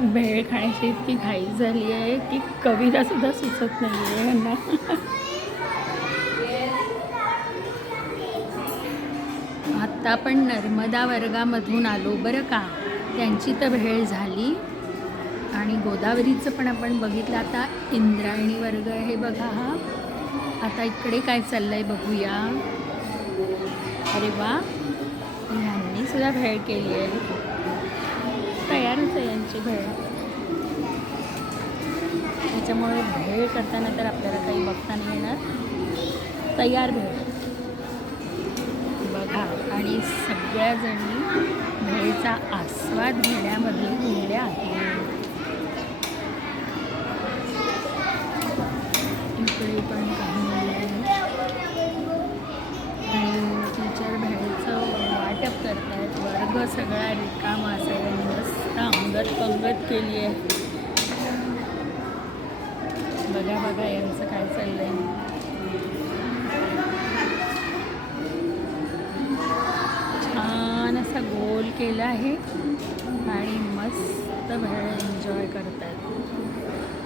भेळ खाण्याची इतकी घाई झाली आहे की कवितासुद्धा सुचत नाही आहे यांना. आत्ता पण नर्मदा वर्गामधून आलो बरं का? त्यांची तर भेळ झाली. आणि गोदावरीचं पण आपण बघितलं आता इंद्रायणी वर्ग आहे बघा हा. आता इकडे काय चाललं आहे बघूया. अरे वा! ह्यांनी सुद्धा भेळ केली आहे. तयारच आहे यांची भेळ. त्याच्यामुळे भेळ करताना तर आपल्याला काही बघता नाही येणार. तयार भेळ. बघा आणि सगळ्याजणी भेळचा आस्वाद घेण्यामध्ये गुंडल्या आहेत. इकडे पण काही आणि टीचर भेळचं वाटप करतायत. वर्ग सगळा रिकामा असेल. मस्त अंगत पंगत केली आहे बघा बघा यांचं काय चाललं आहे छान असा गोल केला आहे. आणि मस्त भर एन्जॉय करतात